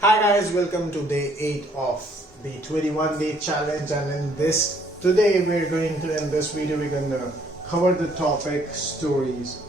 Hi guys, welcome to day 8 of the 21-day challenge, and in this today we're going to, in this video we're going to cover the topic stories.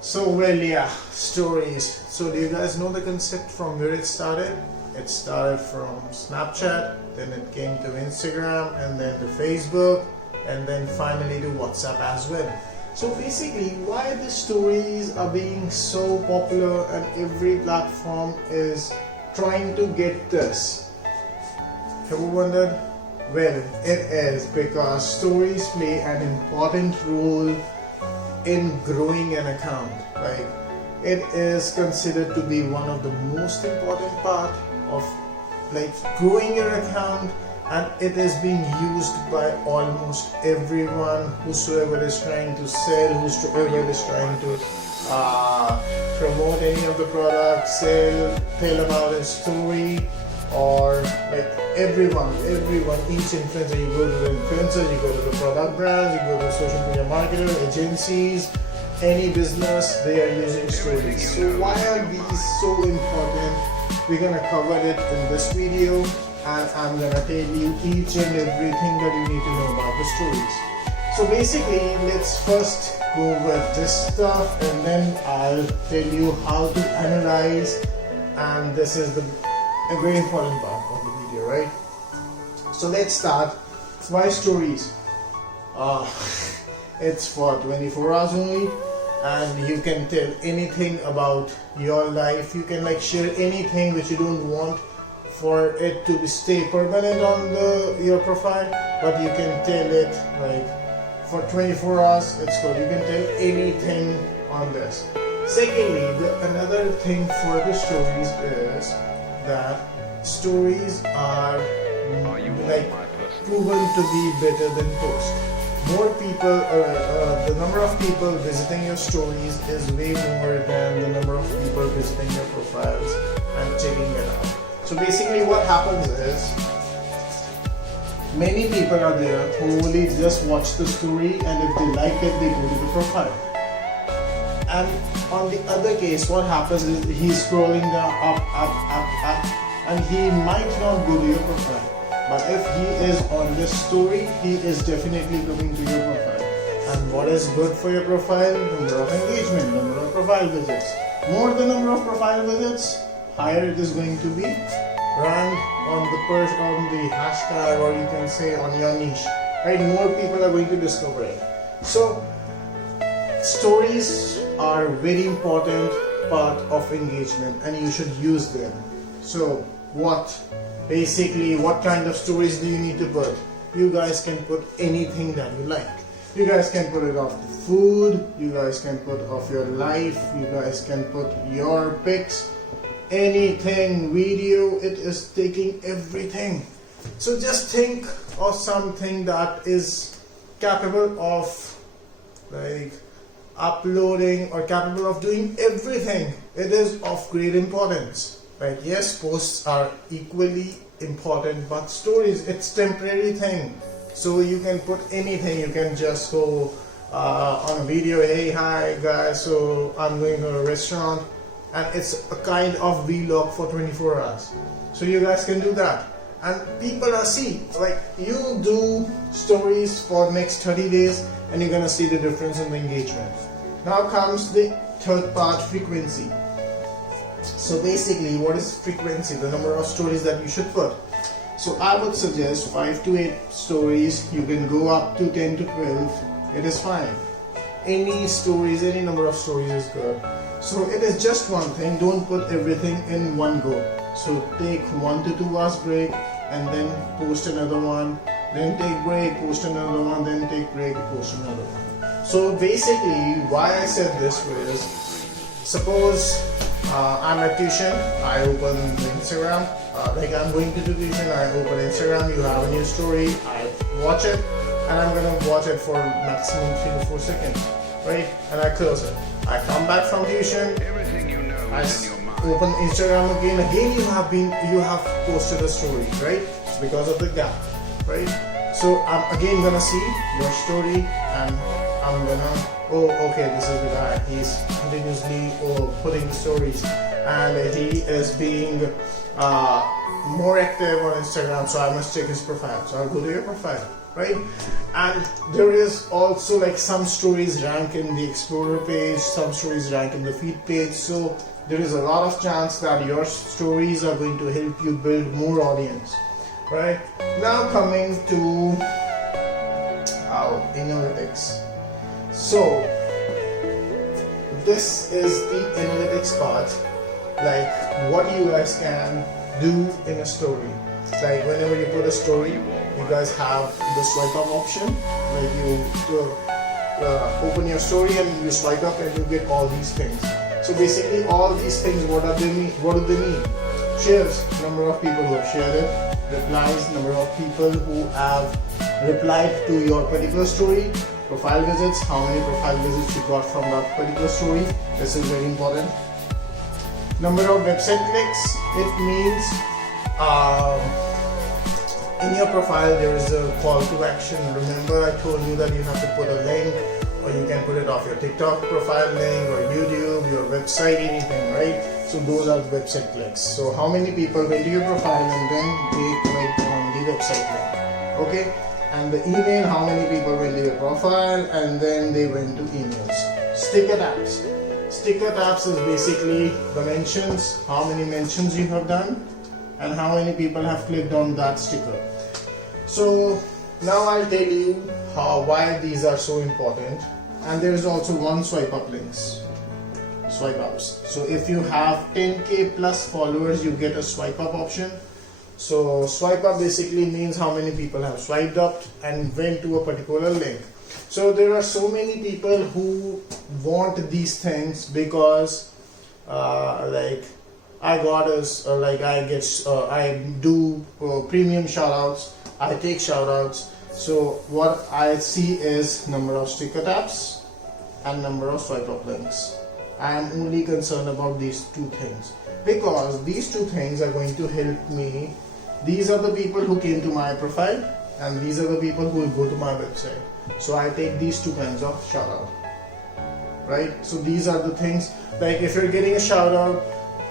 Stories. So do you guys know the concept from where it started? It started from Snapchat, then it came to Instagram, and then to Facebook, and then finally to WhatsApp as well. So basically, why the stories are being so popular and every platform is trying to get this? Have you wondered? Well, it is because stories play an important role in growing an account. Like, it is considered to be one of the most important part of growing your account, and it is being used by almost everyone whosoever is trying to sell, whosoever is trying to promote any of the products, tell about a story, or everyone, each influencer. You go to the influencers, you go to the product brands, you go to social media marketers, agencies, any business, they are using stories. So why are these so important? We're gonna cover it in this video, and I'm gonna tell you each and everything that you need to know about the stories. So basically, let's first go with this stuff, and then I'll tell you how to analyze, and this is a very important part of the video, right? So let's start. Why stories? It's for 24 hours only, and you can tell anything about your life. You can share anything which you don't want for it to stay permanent on your profile, but you can tell it for 24 hours. It's good. You can tell anything on this. Secondly, another thing for the stories is that stories are proven to be better than posts. More people, the number of people visiting your stories is way more than the number of people visiting your profiles and checking it out. So basically what happens is, many people are there who only just watch the story, and if they like it, they go to the profile. And on the other case, what happens is he's scrolling down up, and he might not go to your profile. But if he is on this story, he is definitely coming to your profile. And what is good for your profile? Number of engagement, number of profile visits. More the number of profile visits, higher it is going to be ranked on the hashtag, or you can say on your niche. Right? More people are going to discover it. So stories are very important part of engagement, and you should use them. So what kind of stories do you need to put? You guys can put anything that you like. You guys can put it of the food, you guys can put of your life, you guys can put your pics, anything, video. It is taking everything. So just think of something that is capable of uploading or capable of doing everything. It is of great importance. Right? Yes, posts are equally important, but stories, it's temporary thing. So you can put anything. You can just go on a video, hey, hi guys, so I'm going to a restaurant, and it's a kind of vlog for 24 hours. So you guys can do that, and people are you do stories for next 30 days, and you're gonna see the difference in the engagement. Now comes the third part, frequency. So basically, what is frequency? The number of stories that you should put. So I would suggest 5 to 8 stories. You can go up to 10 to 12. It is fine. Any stories, any number of stories is good. So it is just one thing. Don't put everything in one go. So take 1 to 2 hours break, and then post another one. Then take break, post another one. Then take break, post another one. So basically, why I said this was, suppose I'm at tuition, I open Instagram, I'm going to do tuition, I open Instagram, you have a new story, I watch it, and I'm going to watch it for maximum 3 to 4 seconds, right? And I close it. I come back from tuition, I open Instagram again you have posted a story, right? It's because of the gap, right? So I'm again gonna see your story, and I'm gonna, okay, this is the guy. He's continuously putting the stories, and he is being more active on Instagram, so I must check his profile. So I'll go to your profile, right? And there is also like some stories rank in the Explorer page, some stories rank in the feed page. So there is a lot of chance that your stories are going to help you build more audience, right? Now coming to our analytics. So this is the analytics part, like what you guys can do in a story. Like whenever you put a story, you guys have the swipe up option, like you open your story and you swipe up and you get all these things. So basically all these things, what do they mean? Shares, number of people who have shared it. Replies, number of people who have replied to your particular story. Profile visits, how many profile visits you got from that particular story. This is very important. Number of website clicks, it means in your profile there is a call to action. Remember I told you that you have to put a link, or you can put it off your TikTok profile link or YouTube, your website, anything, right? So those are website clicks. So how many people went to your profile and then they clicked on the website link, okay? And the email, how many people went to your profile and then they went to emails. Sticker tabs. Sticker tabs is basically the mentions, how many mentions you have done and how many people have clicked on that sticker. So now I'll tell you why these are so important. And there is also one swipe up links, swipe ups. So if you have 10k plus followers, you get a swipe up option. So swipe up basically means how many people have swiped up and went to a particular link. So there are so many people who want these things because like I got us like I do premium shoutouts, I take shoutouts. So what I see is number of sticker taps and number of swipe up links. I am only concerned about these two things because these two things are going to help me. These are the people who came to my profile and these are the people who will go to my website. So I take these two kinds of shout out, right? So these are the things, like if you're getting a shout out,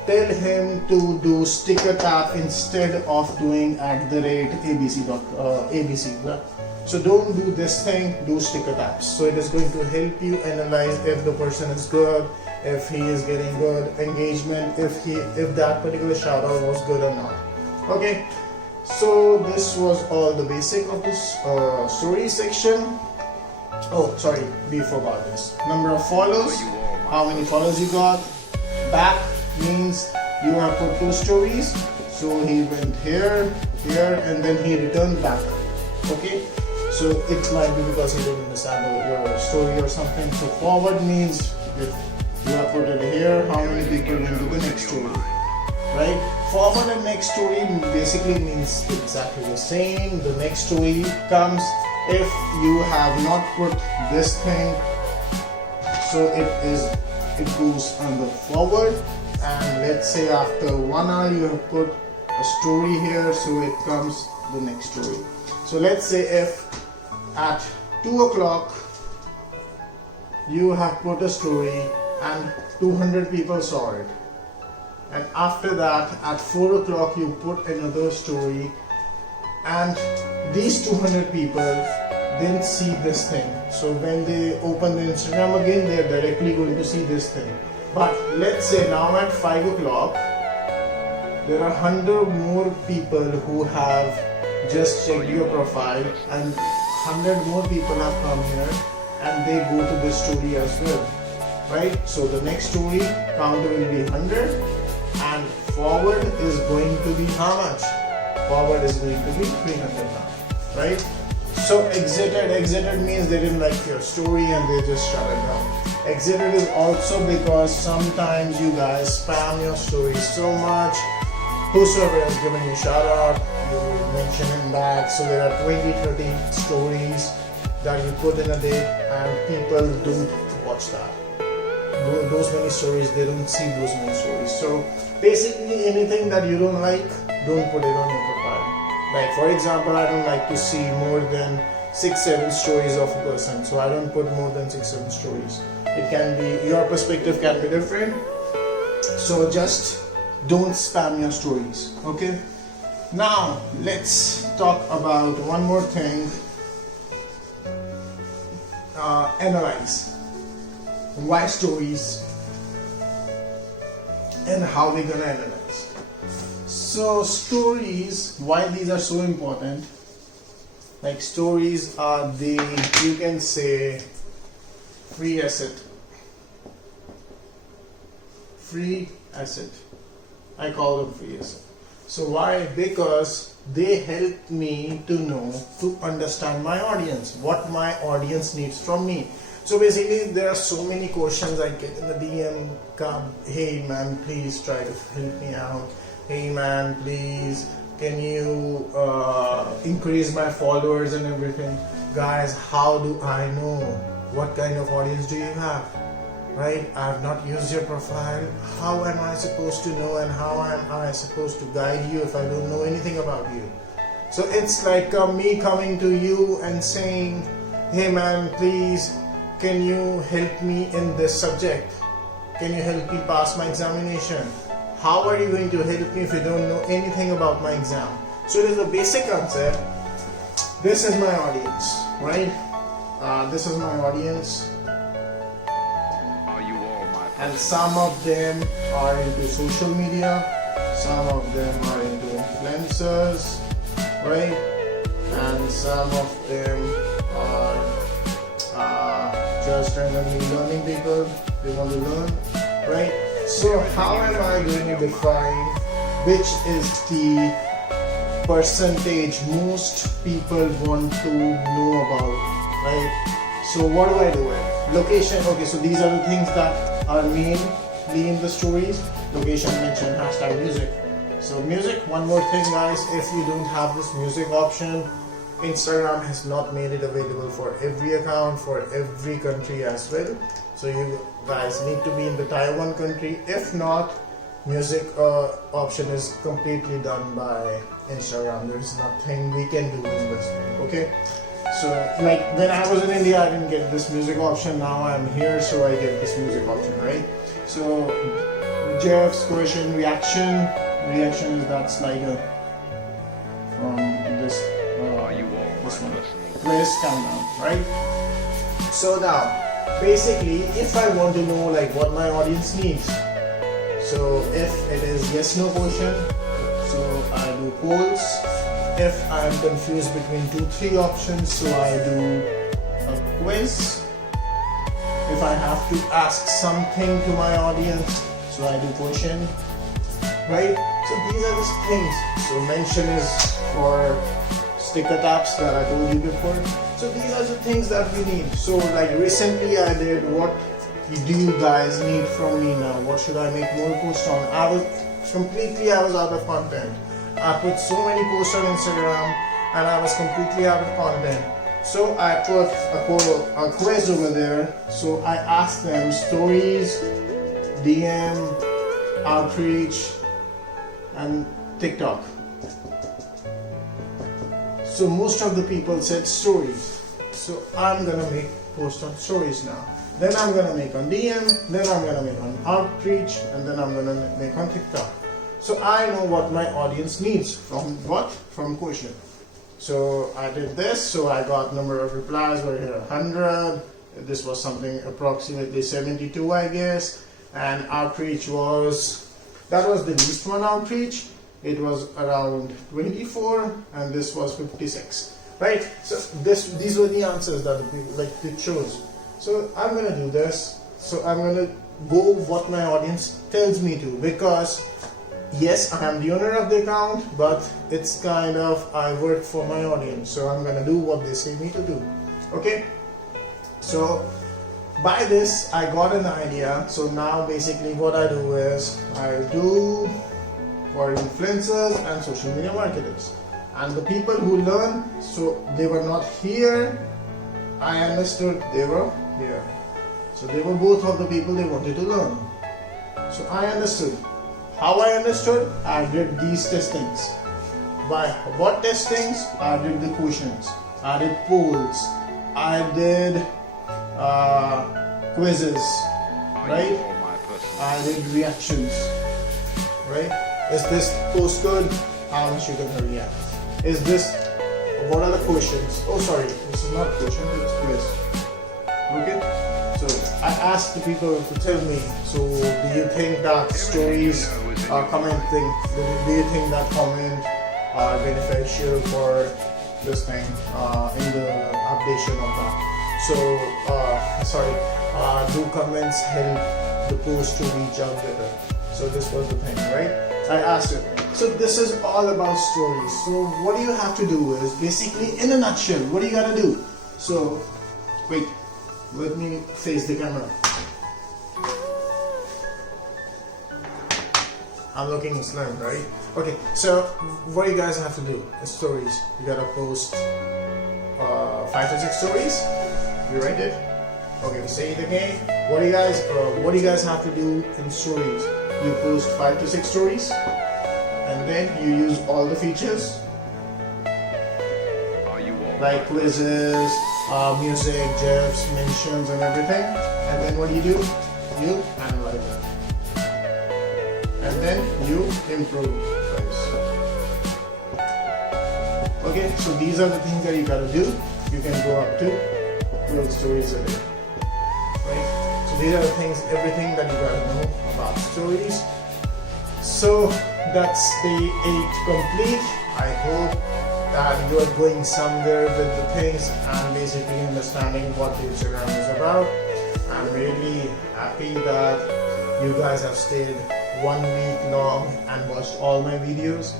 tell him to do sticker tap instead of doing @ABC. So don't do this thing, do sticker taps. So it is going to help you analyze if the person is good, if he is getting good engagement, if that particular shout out was good or not. Okay, so this was all the basic of this story section. Oh, sorry, we forgot this. Number of follows, how many follows you got. Back means you have put two stories. So he went here, and then he returned back. Okay, so it might be because he didn't understand your story or something. So forward means if you have put it here, how many people went to the next story. Right? Forward and next story basically means exactly the same. The next story comes if you have not put this thing, so it goes on the forward. And let's say after 1 hour you have put a story here, so it comes the next story. So let's say if at 2 o'clock you have put a story and 200 people saw it. And after that, at 4 o'clock, you put another story, and these 200 people didn't see this thing. So when they open the Instagram again, they are directly going to see this thing. But let's say now at 5 o'clock, there are 100 more people who have just checked your profile, and 100 more people have come here, and they go to this story as well. Right? So the next story count will be 100. And forward is going to be how much? Forward is going to be 300 now, right? So exited means they didn't like your story and they just shut it down. Exited is also because sometimes you guys spam your story so much. Whosoever has given you shout out, you mention him back. So there are 20-30 stories that you put in a day and people don't watch that. Those many stories, they don't see those many stories. So basically anything that you don't like, don't put it on your profile. Like for example, I don't like to see more than 6-7 stories of a person, so I don't put more than 6-7 stories. It can be, your perspective can be different, so just don't spam your stories. Okay, now let's talk about one more thing. Analyze why stories and how we're gonna analyze. So stories, why these are so important, like stories are the, you can say, free asset. Free asset. I call them free asset. So why? Because they help me to know, to understand my audience, what my audience needs from me. So basically there are so many questions I get in the DM. Come, hey man, please try to help me out. Hey man, please can you increase my followers and everything. Guys, how do I know what kind of audience do you have? Right? I have not used your profile. How am I supposed to know, and how am I supposed to guide you if I don't know anything about you? So it's like me coming to you and saying, hey man, please can you help me in this subject? Can you help me pass my examination? How are you going to help me if you don't know anything about my exam? So it is a basic concept. This is my audience, right? This is my audience. And some of them are into social media, some of them are into influencers, right? And some of them are just randomly learning people, they want to learn, right? So how am I going to define which is the percentage most people want to know about, right? So what do I do? Location, okay, so these are the things that are mainly in the stories. Location, mention, hashtag music. So music, one more thing guys, if you don't have this music option, Instagram has not made it available for every account, for every country as well. So you guys need to be in the Tier 1 country. If not, music option is completely done by Instagram. There is nothing we can do in this thing, okay? So like when I was in India, I didn't get this music option. Now I'm here, so I get this music option, right? So Jeff's question, reaction is that slider from this one. Quiz countdown, right? So now, basically, if I want to know like what my audience needs, so if it is yes/no question, so I do polls. If I am confused between 2-3 options, so I do a quiz. If I have to ask something to my audience, so I do question, right? So these are the things. So mention is for sticker taps that I told you before. So these are the things that we need. So like recently I did, what do you guys need from me now? What should I make more posts on? I was out of content. I put so many posts on Instagram and I was completely out of content. So I put a quiz over there. So I asked them stories, DM, outreach, and TikTok. So most of the people said stories. So I'm gonna make post on stories now. Then I'm gonna make on DM, then I'm gonna make on outreach, and then I'm gonna make on TikTok. So I know what my audience needs from what? From question. So I did this, so I got number of replies were here 100. This was something approximately 72, I guess. And outreach was, that was the least one outreach. It was around 24, and this was 56, right? So these were the answers that the people like they chose. So I'm gonna do this. So I'm gonna go what my audience tells me to, because yes, I am the owner of the account, but it's kind of I work for my audience. So I'm gonna do what they say me to do. Okay. So by this I got an idea. So now basically what I do is I do for influencers and social media marketers, and the people who learn, so they were not here, I understood they were here. So they were both of the people they wanted to learn. So I understood. How I understood? I did these testings. By what testings? I did the questions, I did polls, I did quizzes, right? I did reactions, right? Is this post good? How much you gonna react? Is this, what are the questions? Oh sorry, this is not question, it's quiz. Okay, so I asked the people to tell me, so do you think that stories are commenting, do you think that comment are beneficial for this thing in the updation of that? So do comments help the post to reach out better? So this was the thing, right? I asked it. So this is all about stories. So what you have to do is basically, in a nutshell, what do you gotta do? So wait, let me face the camera. I'm looking slim, right? Okay, so what you guys have to do is stories. You gotta post 5 to 6 stories. You write it. Okay, say it again. What do you guys have to do in stories? You post 5 to 6 stories, and then you use all the features like quizzes, music, GIFs, mentions, and everything. And then what do? You analyze it, and then you improve. Okay, so these are the things that you gotta do. You can go up to 12 stories a day. Right? So these are the things, everything that you gotta know about stories. So that's day 8 complete. I hope that you are going somewhere with the things and basically understanding what the Instagram is about. I'm really happy that you guys have stayed 1 week long and watched all my videos.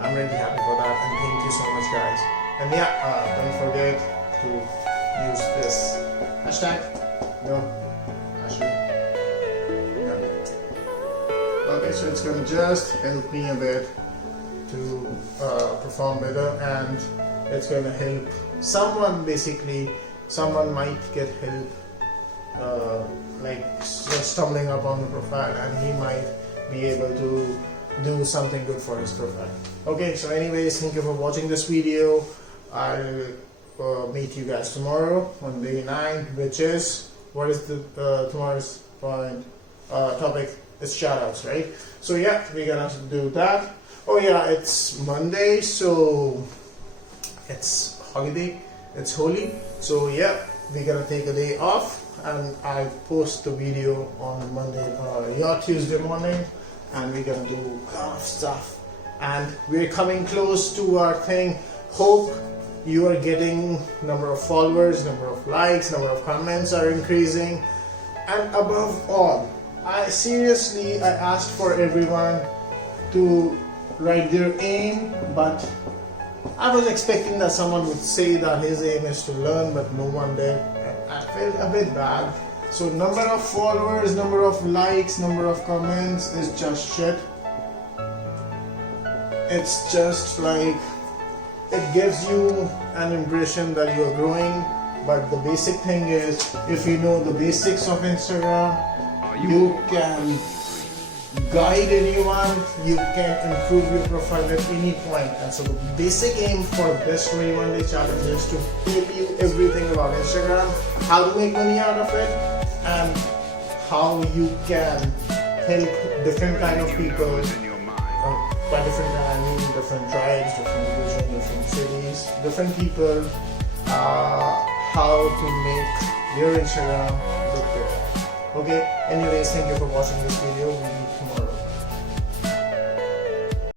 I'm really happy for that, and thank you so much guys. And yeah, don't forget to use this hashtag. Okay, so it's gonna just help me a bit to perform better, and it's gonna help someone. Basically, someone might get help, like stumbling upon the profile, and he might be able to do something good for his profile. Okay, so anyways, thank you for watching this video. I'll meet you guys tomorrow on day 9, which is, what is the tomorrow's point topic? It's shoutouts, right? So yeah, we're gonna do that. Oh yeah, it's Monday, so it's holiday, it's holy. So yeah, we're gonna take a day off, and I'll post the video on Monday, Tuesday morning, and we're gonna do a lot of stuff. And we're coming close to our thing. Hope you are getting number of followers, number of likes, number of comments are increasing, and above all, I asked for everyone to write their aim, but I was expecting that someone would say that his aim is to learn, but no one did. I felt a bit bad. So number of followers, number of likes, number of comments is just shit. It's just like, it gives you an impression that you are growing, but the basic thing is, if you know the basics of Instagram, you can guide anyone, you can improve your profile at any point. And so the basic aim for this 21 day challenge is to tell you everything about Instagram, how to make money out of it, and how you can help different kind of people. By different kind, I mean different tribes, different religions, different cities, different people, how to make their Instagram look better. Okay, anyways, thank you for watching this video. We'll meet tomorrow.